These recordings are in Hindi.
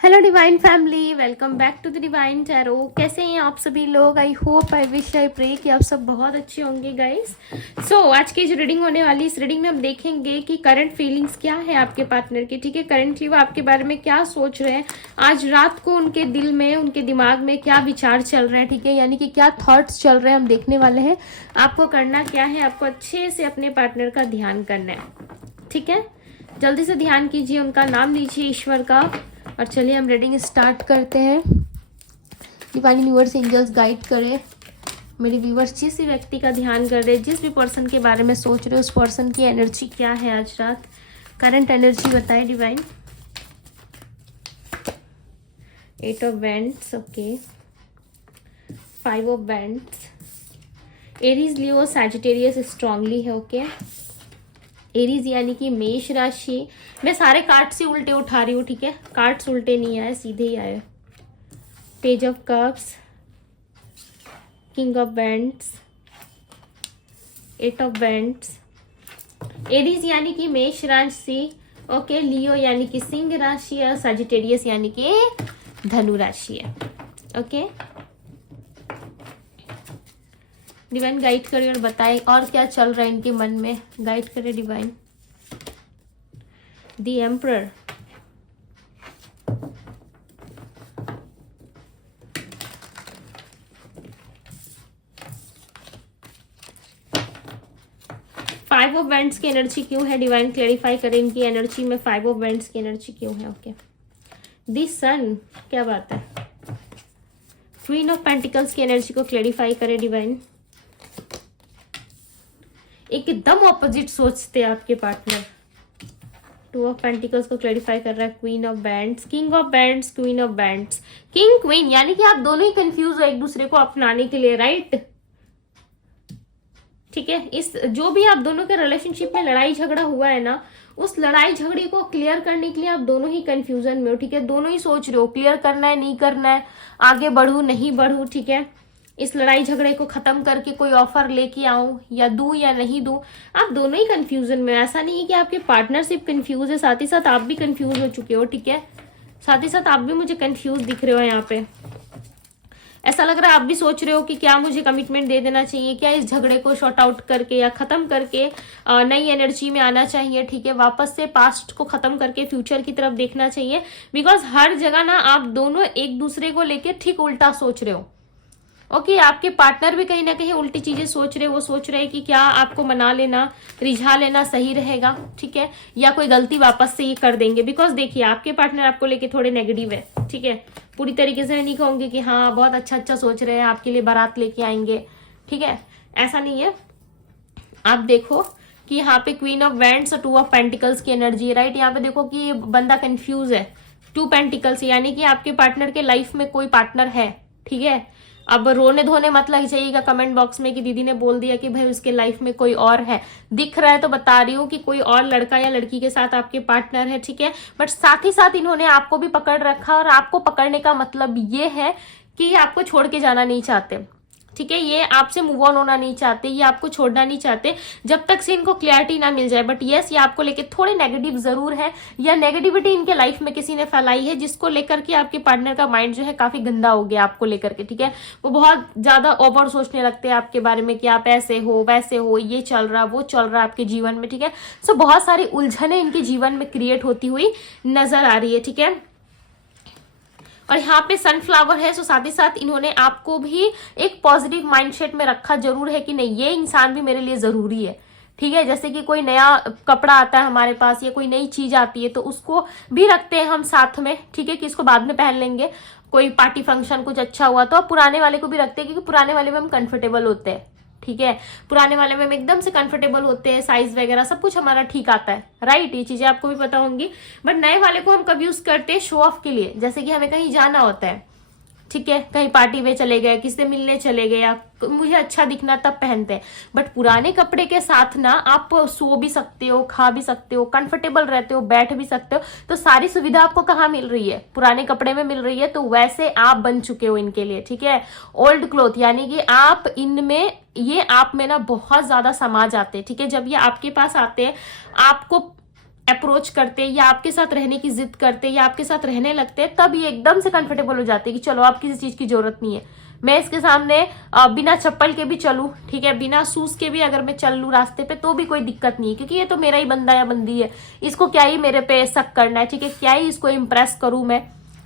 Hello divine family, welcome back to the divine tarot. कैसे हैं आप सभी लोग? I hope, I wish, I pray कि आप सब बहुत अच्छे होंगे गाइस। आज की जो रीडिंग होने वाली, इस रीडिंग में हम देखेंगे कि करंट फीलिंग्स क्या है आपके पार्टनर की। ठीक है, करंटली वो आपके बारे में क्या सोच रहे हैं, आज रात को उनके दिल में, उनके दिमाग में क्या विचार चल रहे हैं। ठीक है, यानी कि क्या थॉट्स चल रहे हैं, हम देखने वाले हैं। आपको करना क्या है, आपको अच्छे से अपने पार्टनर का ध्यान करना है। ठीक है, जल्दी से ध्यान कीजिए, उनका नाम लीजिए ईश्वर का, और चलिए हम रीडिंग स्टार्ट करते हैं। डिवाइन यूनिवर्स एंजल्स गाइड करें मेरे व्यूवर्स, जिस भी व्यक्ति का ध्यान कर रहे हैं, जिस भी पर्सन के बारे में सोच रहे हो, उस पर्सन की एनर्जी क्या है आज रात, करंट एनर्जी बताए divine. 8 of bands, okay, 5 of bands. Aries, Leo, Sagittarius strongly है, ओके। एरीज यानी कि मेष राशि। मैं सारे कार्ड से उल्टे उठा रही हूँ, ठीक है, कार्ड्स उल्टे नहीं आए, सीधे ही आए। Page of cups, king of bands, 8 of bands. Aries यानी कि मेष राशि, ओके। लियो यानी कि सिंह राशि, और सजिटेरियस यानी कि धनु राशि है, ओके। डिवाइन गाइड करे और बताए और क्या चल रहा है इनके मन में, गाइड करे divine. The emperor, five of bands की एनर्जी क्यों है डिवाइन, क्लेरिफाई करें इनकी एनर्जी में 5 ऑफ बैंड्स की एनर्जी क्यों है, ओके। द सन, क्या बात है। क्वीन ऑफ पेंटिकल्स की एनर्जी को क्लेरिफाई करें डिवाइन। एकदम ऑपोजिट सोचते हैं आपके पार्टनर। 2 ऑफ पेंटिकल्स को क्लैरिफाई कर रहा है queen of bands, king of bands, queen of bands. King queen यानी कि आप दोनों ही कंफ्यूज हो एक दूसरे को अपनाने के लिए, राइट। ठीक है, इस जो भी आप दोनों के रिलेशनशिप में लड़ाई झगड़ा हुआ है ना, उस लड़ाई झगड़े को क्लियर करने के लिए आप दोनों ही कंफ्यूजन में हो। ठीक है, दोनों ही सोच रहे हो क्लियर करना है नहीं करना है, आगे बढ़ू नहीं बढ़ू। ठीक है, इस लड़ाई झगड़े को खत्म करके कोई ऑफर लेके आऊं या दूं या नहीं दूं, आप दोनों ही कंफ्यूजन में। ऐसा नहीं है कि आपके पार्टनर सिर्फ कंफ्यूज है, साथ ही साथ आप भी कंफ्यूज हो चुके हो। ठीक है, साथ ही साथ आप भी मुझे कंफ्यूज दिख रहे हो यहाँ पे। ऐसा लग रहा है आप भी सोच रहे हो कि क्या मुझे कमिटमेंट दे देना चाहिए, क्या इस झगड़े को शॉर्ट आउट करके या खत्म करके नई एनर्जी में आना चाहिए। ठीक है, वापस से पास्ट को खत्म करके फ्यूचर की तरफ देखना चाहिए। बिकॉज हर जगह ना आप दोनों एक दूसरे को लेके ठीक उल्टा सोच रहे हो, ओके। आपके पार्टनर भी कहीं ना कहीं उल्टी चीजें सोच रहे, वो सोच रहे कि क्या आपको मना लेना, रिझा लेना सही रहेगा। ठीक है, या कोई गलती वापस से ये कर देंगे। बिकॉज देखिए आपके पार्टनर आपको लेके थोड़े नेगेटिव है। ठीक है, पूरी तरीके से नहीं कहूंगी कि हाँ बहुत अच्छा अच्छा सोच रहे हैं, आपके लिए बारात लेके आएंगे। ठीक है, ऐसा नहीं है। आप देखो कि यहाँ पे क्वीन ऑफ वैंड्स और 2 ऑफ पेंटिकल्स की एनर्जी है, राइट। यहाँ पे देखो कि ये बंदा कंफ्यूज है। 2 पेंटिकल्स यानी कि आपके पार्टनर के लाइफ में कोई पार्टनर है। ठीक है, अब रोने धोने मत लग जाइएगा कमेंट बॉक्स में कि दीदी ने बोल दिया कि भाई उसके लाइफ में कोई और है। दिख रहा है तो बता रही हूँ कि कोई और लड़का या लड़की के साथ आपके पार्टनर है। ठीक है, बट साथ ही साथ इन्होंने आपको भी पकड़ रखा, और आपको पकड़ने का मतलब ये है कि आपको छोड़ के जाना नहीं चाहते। ठीक है, ये आपसे मूव ऑन होना नहीं चाहते, ये आपको छोड़ना नहीं चाहते जब तक से इनको क्लैरिटी ना मिल जाए। बट यस, ये आपको लेके थोड़े नेगेटिव जरूर है, या नेगेटिविटी इनके लाइफ में किसी ने फैलाई है, जिसको लेकर के आपके पार्टनर का माइंड जो है काफी गंदा हो गया आपको लेकर के। ठीक है, वो बहुत ज्यादा ओवर सोचने लगते हैं आपके बारे में कि आप ऐसे हो वैसे हो, ये चल रहा वो चल रहा आपके जीवन में। ठीक है, सो बहुत सारी उलझने इनके जीवन में क्रिएट होती हुई नजर आ रही है। ठीक है, और यहाँ पे सनफ्लावर है, सो साथ ही साथ इन्होंने आपको भी एक पॉजिटिव माइंडसेट में रखा जरूर है कि नहीं ये इंसान भी मेरे लिए जरूरी है। ठीक है, जैसे कि कोई नया कपड़ा आता है हमारे पास या कोई नई चीज आती है तो उसको भी रखते हैं हम साथ में। ठीक है, कि इसको बाद में पहन लेंगे, कोई पार्टी फंक्शन कुछ अच्छा हुआ तो पुराने वाले को भी रखते हैं, क्योंकि पुराने वाले में हम कंफर्टेबल होते हैं। ठीक है, पुराने वाले में हम एकदम से कंफर्टेबल होते हैं, साइज वगैरह सब कुछ हमारा ठीक आता है, राइट। ये चीजें आपको भी पता होंगी। बट नए वाले को हम कब यूज करते हैं, शो ऑफ के लिए, जैसे कि हमें कहीं जाना होता है। ठीक है, कहीं पार्टी में चले गए, किसी से मिलने चले गए, या मुझे अच्छा दिखना तब पहनते हैं। बट पुराने कपड़े के साथ ना आप सो भी सकते हो, खा भी सकते हो, कंफर्टेबल रहते हो, बैठ भी सकते हो। तो सारी सुविधा आपको कहाँ मिल रही है, पुराने कपड़े में मिल रही है। तो वैसे आप बन चुके हो इनके लिए। ठीक है, ओल्ड क्लोथ यानी कि आप इनमें, ये आप में ना बहुत ज्यादा समा जाते हैं। ठीक है, जब ये आपके पास आते हैं आपको अप्रोच करते या आपके साथ रहने की जिद करते या आपके साथ रहने लगते, तब ये एकदम से कंफर्टेबल हो जाते कि चलो अब किसी चीज की जरूरत नहीं है, मैं इसके सामने बिना चप्पल के भी चलूं, ठीक है, बिना शूज के भी अगर मैं चल लूं रास्ते पे तो भी कोई दिक्कत नहीं है, क्योंकि ये तो मेरा ही बंदा या बंदी है, इसको क्या ही मेरे पे शक करना है, ठीक है, क्या ही इसको इम्प्रेस करूं मैं,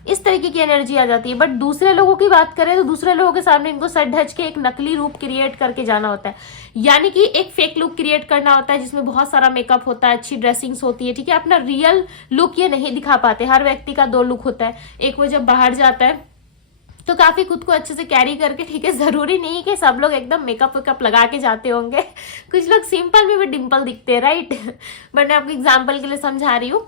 इस तरीके की एनर्जी आ जाती है। बट दूसरे लोगों की बात करें तो दूसरे लोगों के सामने इनको सज धज के एक नकली रूप क्रिएट करके जाना होता है, यानी कि एक फेक लुक क्रिएट करना होता है जिसमें बहुत सारा मेकअप होता है, अच्छी ड्रेसिंग्स होती है, ठीक है, अपना रियल लुक ये नहीं दिखा पाते। हर व्यक्ति का दो लुक होता है, एक वो जब बाहर जाता है तो काफी खुद को अच्छे से कैरी करके, ठीक है, जरूरी नहीं है कि सब लोग एकदम मेकअप वेकअप लगा के जाते होंगे, कुछ लोग सिंपल में भी डिम्पल दिखते हैं, राइट, बट मैं आपको एग्जाम्पल के लिए समझा रही हूँ,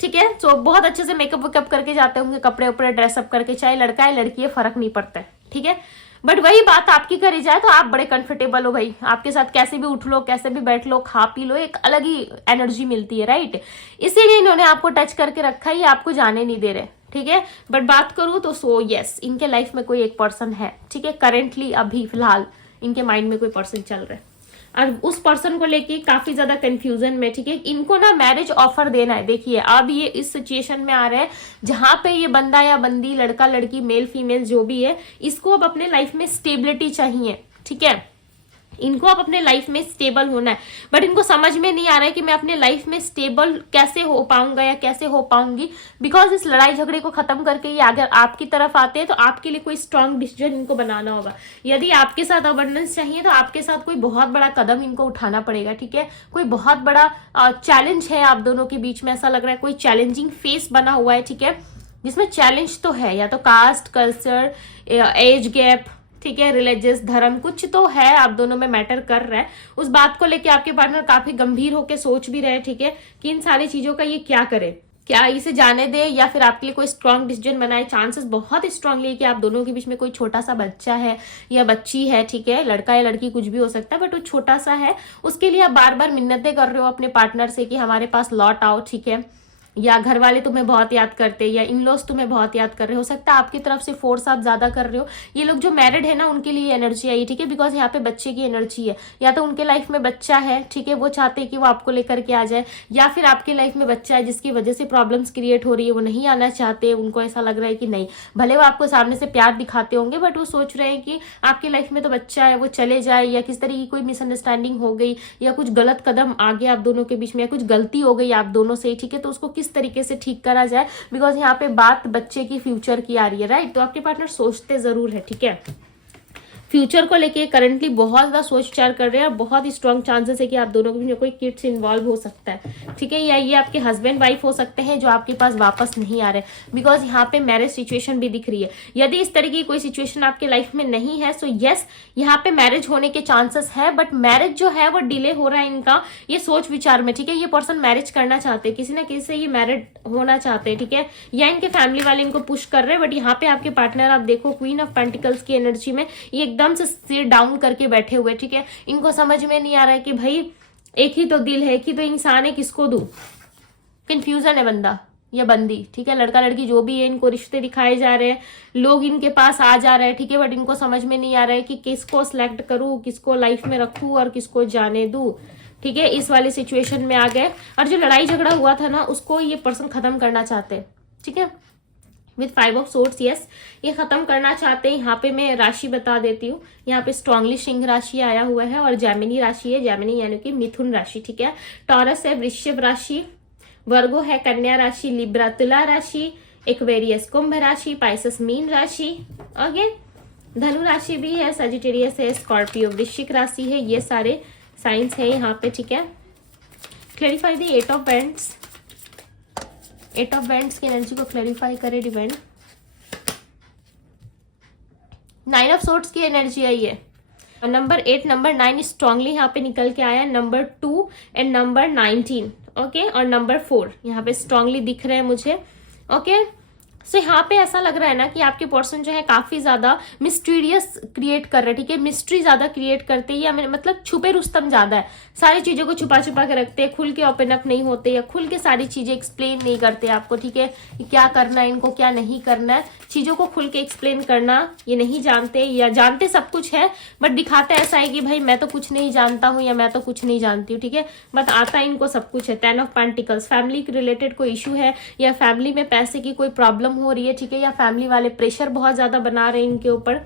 ठीक है। तो बहुत अच्छे से मेकअप वेकअप करके जाते होंगे, कपड़े उपड़े ड्रेसअप करके, चाहे लड़का है लड़की है फर्क नहीं पड़ता है, ठीक है। बट वही बात आपकी करी जाए तो आप बड़े कंफर्टेबल हो भाई, आपके साथ कैसे भी उठ लो, कैसे भी बैठ लो, खा पी लो, एक अलग ही एनर्जी मिलती है, राइट। इसीलिए इन्होंने आपको टच करके रखा है, ये आपको जाने नहीं दे रहे, ठीक है। बट बात करूं तो सो यस, इनके लाइफ में कोई एक पर्सन है, ठीक है, करेंटली अभी फिलहाल इनके माइंड में कोई पर्सन चल रहा है और उस पर्सन को लेके काफी ज्यादा कंफ्यूजन में, ठीक है। इनको ना मैरिज ऑफर देना है। देखिए अब ये इस सिचुएशन में आ रहे हैं जहां पे ये बंदा या बंदी, लड़का लड़की, मेल फीमेल जो भी है, इसको अब अपने लाइफ में स्टेबिलिटी चाहिए, ठीक है, इनको अब अपने लाइफ में स्टेबल होना है। बट इनको समझ में नहीं आ रहा है कि मैं अपने लाइफ में स्टेबल कैसे हो पाऊंगा या कैसे हो पाऊंगी, बिकॉज इस लड़ाई झगड़े को खत्म करके ये अगर आपकी तरफ आते हैं तो आपके लिए कोई स्ट्रांग डिसीजन इनको बनाना होगा। यदि आपके साथ अबंडेंस चाहिए तो आपके साथ कोई बहुत बड़ा कदम इनको उठाना पड़ेगा, ठीक है। कोई बहुत बड़ा चैलेंज है आप दोनों के बीच में, ऐसा लग रहा है कोई चैलेंजिंग फेस बना हुआ है, ठीक है, जिसमें चैलेंज तो है, या तो कास्ट, कल्चर, एज गैप, ठीक है, रिलीजियस, धर्म, कुछ तो है आप दोनों में मैटर कर रहा है। उस बात को लेके आपके पार्टनर काफी गंभीर होकर सोच भी रहे हैं, ठीक है, कि इन सारी चीजों का ये क्या करे, क्या इसे जाने दे या फिर आपके लिए कोई स्ट्रांग डिसीजन बनाए। चांसेस बहुत स्ट्रांगली कि आप दोनों के बीच में कोई छोटा सा बच्चा है या बच्ची है, ठीक है, लड़का या लड़की कुछ भी हो सकता है, बट वो छोटा सा है, उसके लिए आप बार बार मिन्नतें कर रहे हो अपने पार्टनर से कि हमारे पास लौट आओ, ठीक है, या घर वाले तुम्हें बहुत याद करते, या इन लॉज तुम्हें बहुत याद कर रहे हो सकता है आपकी तरफ से फोर्स आप ज्यादा कर रहे हो। ये लोग जो मैरिड है ना उनके लिए एनर्जी आई, ठीक है, बिकॉज यहाँ पे बच्चे की एनर्जी है, या तो उनके लाइफ में बच्चा है, ठीक है, वो चाहते हैं कि वो आपको लेकर के आ जाए, या फिर आपके लाइफ में बच्चा है जिसकी वजह से प्रॉब्लम्स क्रिएट हो रही है, वो नहीं आना चाहते, उनको ऐसा लग रहा है कि नहीं, भले वो आपको सामने से प्यार दिखाते होंगे बट वो सोच रहे हैं कि आपके लाइफ में तो बच्चा है, वो चले जाए, या किस तरह की कोई मिसअंडरस्टैंडिंग हो गई, या कुछ गलत कदम आ गया आप दोनों के बीच में, या कुछ गलती हो गई आप दोनों से, ठीक है, तो उसको किस तरीके से ठीक करा जाए, बिकॉज यहाँ पे बात बच्चे की, फ्यूचर की आ रही है, राइट। तो आपके पार्टनर सोचते जरूर है, ठीक है, फ्यूचर को लेके करंटली बहुत ज्यादा सोच विचार कर रहे हैं और बहुत ही स्ट्रॉन्ग चांसेस है कि आप दोनों के बीच में कोई किड्स इन्वॉल्व हो सकता है, ठीक है, या ये आपके हस्बैंड वाइफ हो सकते हैं जो आपके पास वापस नहीं आ रहे, बिकॉज यहाँ पे मैरिज सिचुएशन भी दिख रही है। यदि इस तरह की कोई सिचुएशन आपके लाइफ में नहीं है सो यस, यहाँ पे मैरिज होने के चांसेस है, बट मैरिज जो है वो डिले हो रहा है इनका, ये सोच विचार में, ठीक है। ये पर्सन मैरिज करना चाहते हैं, किसी ना किसी से ये मैरिड होना चाहते हैं, ठीक है, या इनके फैमिली वाले इनको पुश कर रहे हैं, बट यहाँ पे आपके पार्टनर आप देखो क्वीन ऑफ पेंटिकल्स की एनर्जी में ये एकदम से सिर डाउन करके बैठे हुए, ठीक है। इनको समझ में नहीं आ रहा है कि भाई एक ही तो दिल है, एक ही तो इंसान है, किसको दूं, कंफ्यूजन है बंदा या बंदी, ठीक है, लड़का लड़की जो भी है, इनको रिश्ते दिखाए जा रहे हैं, लोग इनके पास आ जा रहे हैं, ठीक है, बट इनको समझ में नहीं आ रहा है कि किसको सिलेक्ट करूं, किसको लाइफ में रखूं और किसको जाने दूं, ठीक है, इस वाली सिचुएशन में आ गए। और जो लड़ाई झगड़ा हुआ था ना उसको ये पर्सन खत्म करना चाहते हैं, ठीक है, विथ 5 ऑफ सोर्ड्स, यस, ये खत्म करना चाहते हैं। यहाँ पे मैं राशि बता देती हूँ, यहाँ पे स्ट्रांगली सिंह राशि आया हुआ है और जैमिनी राशि है, जैमिनी यानी कि मिथुन राशि, ठीक है, टॉरस है वृश्चिक राशि, वर्गो है कन्या राशि, लिब्रा तुला राशि, एक्वेरियस कुंभ राशि, पाइसेस मीन राशि, ओके, धनु राशि भी है, सजिटेरियस है, स्कॉर्पियो वृश्चिक राशि है, ये सारे साइंस है यहाँ पे, ठीक है। Clarify the 8 of bands, 8 of bands की एनर्जी को क्लैरिफाई करे डिवाइन। 9 ऑफ सोर्ड्स की एनर्जी आई है, नंबर 8 नंबर 9 स्ट्रांगली यहाँ पे निकल के आया, नंबर 2 एंड नंबर 19, ओके, और नंबर 4 यहाँ पे स्ट्रांगली दिख रहे हैं मुझे, ओके। सो यहाँ पे ऐसा लग रहा है ना कि आपके पर्सन जो है काफी ज्यादा मिस्टीरियस क्रिएट कर रहे हैं, ठीक है, मिस्ट्री ज्यादा क्रिएट करते हैं, या मतलब छुपे रुस्तम ज्यादा है, सारी चीजों को छुपा छुपा के रखते हैं, खुल के ओपन अप नहीं होते, या खुल के सारी चीजें एक्सप्लेन नहीं करते आपको, ठीक है, क्या करना है इनको, क्या नहीं करना है, चीजों को खुल के एक्सप्लेन करना ये नहीं जानते, या जानते सब कुछ है बट दिखाते ऐसा है कि भाई मैं तो कुछ नहीं जानता हूँ, या मैं तो कुछ नहीं जानती हूँ, ठीक है, बट आता है इनको सब कुछ है। 10 ऑफ पेंटिकल्स, फैमिली के रिलेटेड कोई इशू है, या फैमिली में पैसे की कोई प्रॉब्लम हो रही है, ठीक है, या फैमिली वाले प्रेशर बहुत ज्यादा बना रहे हैं इनके ऊपर,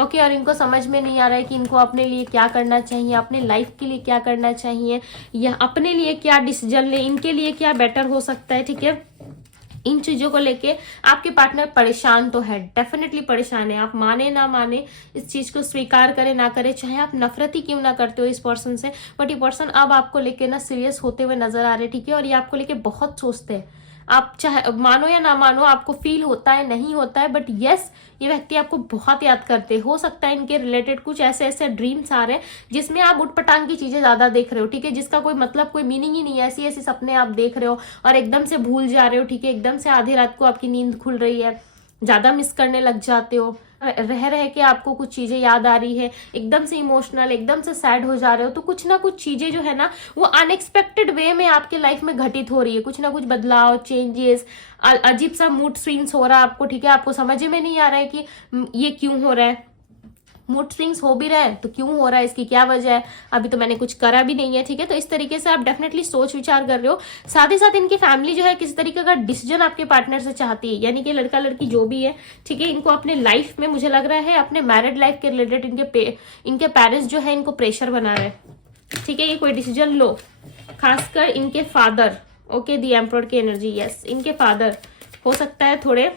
ओके, और इनको समझ में नहीं आ रहा है कि इनको अपने लिए क्या करना चाहिए, अपने लाइफ के लिए क्या करना चाहिए, या अपने लिए क्या डिसीजन ले, इनके लिए क्या बेटर हो सकता है, ठीक है। इन चीजों को लेके आपके पार्टनर परेशान तो है, डेफिनेटली परेशान है, आप माने ना माने, इस चीज को स्वीकार करे ना करे, चाहे आप नफरत ही क्यों ना करते हो इस पर्सन से, बट ये पर्सन अब आपको लेके ना सीरियस होते हुए नजर आ रहे, ठीक है, और ये आपको लेके बहुत सोचते हैं, आप चाहे मानो या ना मानो, आपको फील होता है नहीं होता है, बट यस ये व्यक्ति आपको बहुत याद करते हैं। हो सकता है इनके रिलेटेड कुछ ऐसे ऐसे ड्रीम्स आ रहे हैं जिसमें आप उठपटांग की चीजें ज्यादा देख रहे हो, ठीक है, जिसका कोई मतलब कोई मीनिंग ही नहीं है, ऐसी ऐसी सपने आप देख रहे हो और एकदम से भूल जा रहे हो, ठीक है, एकदम से आधी रात को आपकी नींद खुल रही है, ज्यादा मिस करने लग जाते हो, रह रह के आपको कुछ चीजें याद आ रही है, एकदम से इमोशनल, एकदम से सैड हो जा रहे हो, तो कुछ ना कुछ चीजें जो है ना वो अनएक्सपेक्टेड वे में आपके लाइफ में घटित हो रही है, कुछ ना कुछ बदलाव, चेंजेस, अजीब सा मूड स्विंग्स हो रहा है आपको, ठीक है, आपको समझ में नहीं आ रहा है कि ये क्यों हो रहा है, मूड स्विंग्स हो भी रहा है तो क्यों हो रहा है, इसकी क्या वजह है, अभी तो मैंने कुछ करा भी नहीं है, ठीक है, तो इस तरीके से आप डेफिनेटली सोच विचार कर रहे हो। साथ ही साथ इनकी फैमिली जो है किसी तरीके का डिसीजन आपके पार्टनर से चाहती है, यानी कि लड़का लड़की जो भी है, ठीक है, इनको अपने लाइफ में मुझे लग रहा है अपने मैरिड लाइफ के रिलेटेड इनके पेरेंट्स जो है इनको प्रेशर बना रहे हैं, ठीक है, ये कोई डिसीजन लो, खासकर इनके फादर, ओके, दी एम्परर की एनर्जी, यस, इनके फादर हो सकता है थोड़े,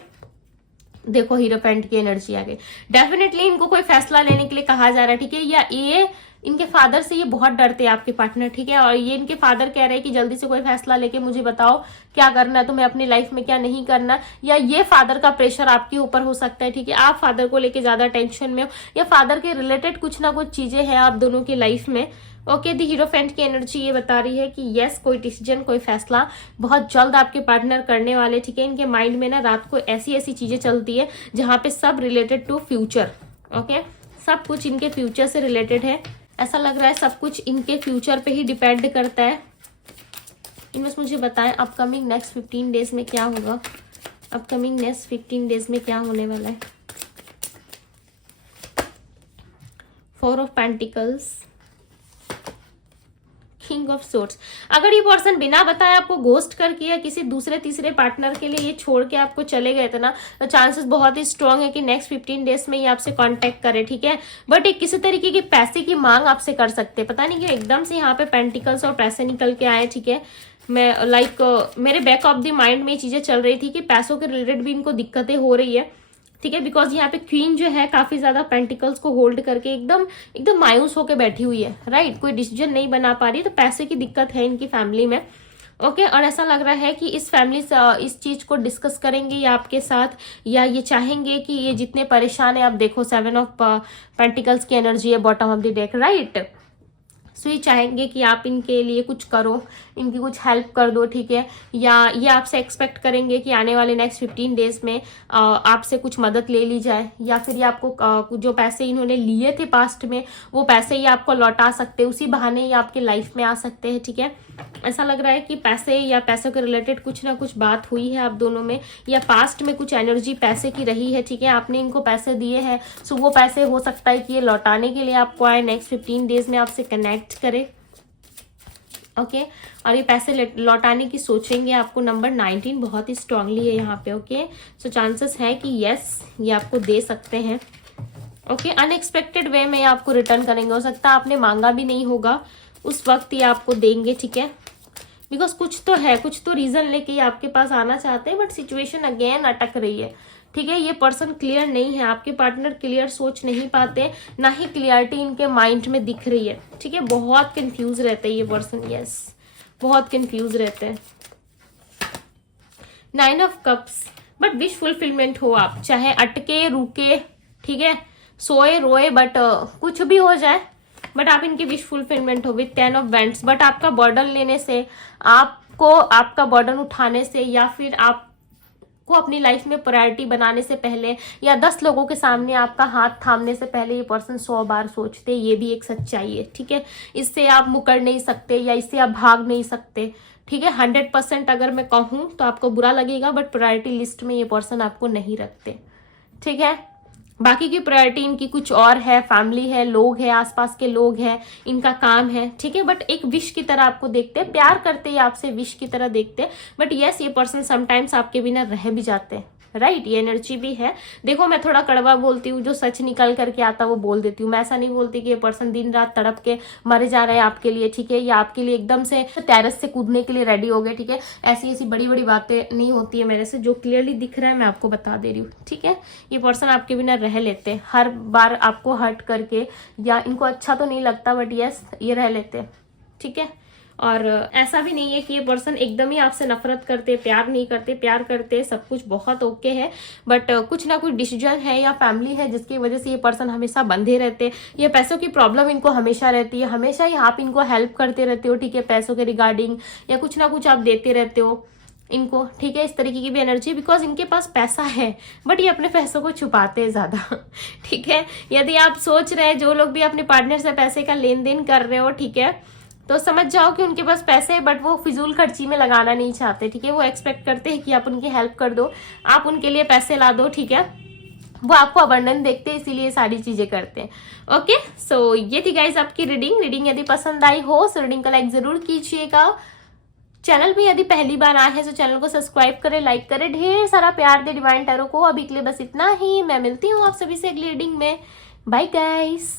देखो हीरोपेंट की एनर्जी आ गई, डेफिनेटली इनको कोई फैसला लेने के लिए कहा जा रहा है, ठीक है, या ये इनके फादर से ये बहुत डरते हैं आपके पार्टनर, ठीक है, और ये इनके फादर कह रहे हैं कि जल्दी से कोई फैसला लेके मुझे बताओ क्या करना है तुम्हें अपनी लाइफ में, क्या नहीं करना, या ये फादर का प्रेशर आपके ऊपर हो सकता है, ठीक है, आप फादर को लेके ज्यादा टेंशन में हो, या फादर के रिलेटेड कुछ ना कुछ चीजें हैं आप दोनों की लाइफ में, ओके, दी हीरोफेंट की एनर्जी ये बता रही है कि यस कोई डिसीजन, कोई फैसला बहुत जल्द आपके पार्टनर करने वाले, ठीक है, इनके माइंड में ना रात को ऐसी ऐसी चीजें चलती है जहां पे सब रिलेटेड टू फ्यूचर, ओके, सब कुछ इनके फ्यूचर से रिलेटेड है, ऐसा लग रहा है सब कुछ इनके फ्यूचर पे ही डिपेंड करता है। इनमें मुझे बताएं अपकमिंग नेक्स्ट 15 डेज में क्या होगा, अपकमिंग नेक्स्ट 15 डेज में क्या होने वाला है। 4 of pentacles, king of swords, अगर ये पर्सन बिना बताए आपको घोस्ट करके या किसी दूसरे तीसरे पार्टनर के लिए ये छोड़ के आपको चले गए थे ना, तो चांसेस बहुत ही स्ट्रांग है कि नेक्स्ट 15 डेज में ये आपसे कांटेक्ट करे, ठीक है, बट एक किसी तरीके की पैसे की मांग आपसे कर सकते हैं, पता नहीं क्यों एकदम से यहाँ पे पेंटिकल्स और पैसे निकल के आए, ठीक है, मैं मेरे बैक ऑफ द माइंड में ये चीजें चल रही थी कि पैसों के रिलेटेड भी इनको दिक्कतें हो रही है, ठीक है, बिकॉज यहाँ पे क्वीन जो है काफी ज्यादा पेंटिकल्स को होल्ड करके एकदम एकदम मायूस होकर बैठी हुई है, राइट, कोई डिसीजन नहीं बना पा रही, तो पैसे की दिक्कत है इनकी फैमिली में, ओके, और ऐसा लग रहा है कि इस फैमिली से इस चीज को डिस्कस करेंगे या आपके साथ, या ये चाहेंगे कि ये जितने परेशान है, आप देखो 7 ऑफ पेंटिकल्स की एनर्जी है bottom of the deck, right, so ये चाहेंगे कि आप इनके लिए कुछ करो, इनकी कुछ हेल्प कर दो, ठीक है, या ये आपसे एक्सपेक्ट करेंगे कि आने वाले नेक्स्ट 15 डेज में आपसे कुछ मदद ले ली जाए, या फिर ये आपको जो पैसे इन्होंने लिए थे पास्ट में वो पैसे ये आपको लौटा सकते हैं, उसी बहाने ये आपके लाइफ में आ सकते हैं, ठीक है, ऐसा लग रहा है कि पैसे या पैसों के रिलेटेड कुछ ना कुछ बात हुई है आप दोनों में, या पास्ट में कुछ एनर्जी पैसे की रही है, ठीक है, आपने इनको पैसे दिए हैं, सो वो पैसे हो सकता है कि ये लौटाने के लिए आपको आए, नेक्स्ट 15 डेज में आपसे कनेक्ट करे, ओके, और ये पैसे लौटाने की सोचेंगे आपको, नंबर 19 बहुत ही स्ट्रांगली है यहाँ पे, ओके, सो चांसेस है कि यस ये आपको दे सकते हैं, ओके, अनएक्सपेक्टेड वे में आपको रिटर्न करेंगे, हो सकता है आपने मांगा भी नहीं होगा उस वक्त ये आपको देंगे, ठीक है, बिकॉज कुछ तो है, कुछ तो रीजन लेके ये आपके पास आना चाहते हैं, बट सिचुएशन अगेन अटक रही है, ठीक है, ये पर्सन क्लियर नहीं है, आपके पार्टनर क्लियर सोच नहीं पाते, ना ही क्लियरिटी इनके माइंड में दिख रही है, ठीक है, बहुत कंफ्यूज रहते हैं ये पर्सन, यस बहुत कंफ्यूज रहते हैं। 9 of cups, but wish fulfilment हो, आप चाहे अटके रुके, ठीक है, सोए रोए, बट कुछ भी हो जाए, बट आप इनकी विश फुलफिलमेंट हो विथ 10 ऑफ वेंट्स, बट आपका बर्डन लेने से, आपको आपका बर्डन उठाने से, या फिर आप को अपनी लाइफ में प्रायोरिटी बनाने से पहले या 10 लोगों के सामने आपका हाथ थामने से पहले ये पर्सन 100 बार सोचते, ये भी एक सच्चाई है, ठीक है। इससे आप मुकर नहीं सकते या इससे आप भाग नहीं सकते, ठीक है। 100% अगर मैं कहूँ तो आपको बुरा लगेगा, बट प्रायोरिटी लिस्ट में ये पर्सन आपको नहीं रखते, ठीक है। बाकी की प्रायोरिटी इनकी कुछ और है, फैमिली है, लोग है, आसपास के लोग हैं, इनका काम है, ठीक है। बट एक विश की तरह आपको देखते हैं, प्यार करते हैं आपसे, विश की तरह देखते हैं। बट यस, ये पर्सन समटाइम्स आपके बिना रह भी जाते हैं, राइट। ये एनर्जी भी है। देखो मैं थोड़ा कड़वा बोलती हूँ, जो सच निकल करके आता वो बोल देती हूँ। मैं ऐसा नहीं बोलती कि ये पर्सन दिन रात तड़प के मरे जा रहे हैं आपके लिए, ठीक है, या आपके लिए एकदम से टेरेस से कूदने के लिए रेडी हो गए, ठीक है। ऐसी ऐसी बड़ी बड़ी बातें नहीं होती है मेरे से, जो क्लियरली दिख रहा है मैं आपको बता दे रही हूँ, ठीक है। ये पर्सन आपके बिना रह लेते हैं, हर बार आपको हर्ट करके, या इनको अच्छा तो नहीं लगता, बट यस ये रह लेते हैं, ठीक है। और ऐसा भी नहीं है कि ये पर्सन एकदम ही आपसे नफरत करते, प्यार नहीं करते, प्यार करते, सब कुछ बहुत ओके है। बट कुछ ना कुछ डिसीजन है या फैमिली है जिसकी वजह से ये पर्सन हमेशा बंधे रहते। ये पैसों की प्रॉब्लम इनको हमेशा रहती है, हमेशा ही आप इनको हेल्प करते रहते हो, ठीक है, पैसों के रिगार्डिंग, या कुछ ना कुछ आप देते रहते हो इनको, ठीक है। इस तरीके की भी एनर्जी, बिकॉज इनके पास पैसा है बट ये अपने पैसों को छुपाते हैं ज्यादा, ठीक है। यदि आप सोच रहे हैं, जो लोग भी अपने पार्टनर से पैसे का लेन देन कर रहे हो, ठीक है, तो समझ जाओ कि उनके पास पैसे है बट वो फिजूल खर्ची में लगाना नहीं चाहते, ठीक है। वो एक्सपेक्ट करते हैं कि आप उनकी हेल्प कर दो, आप उनके लिए पैसे ला दो, ठीक है। वो आपको अबंडन देखते हैं, इसीलिए सारी चीजें करते हैं। ओके, सो ये थी गाइस आपकी रीडिंग यदि पसंद आई हो तो रीडिंग का लाइक जरूर कीजिएगा। चैनल पे यदि पहली बार आए हैं तो चैनल को सब्सक्राइब करें, लाइक करें, ढेर सारा प्यार दे डिवाइन टैरो को। अभी के लिए बस इतना ही, मैं मिलती हूँ आप सभी से अगली रीडिंग में। Bye guys.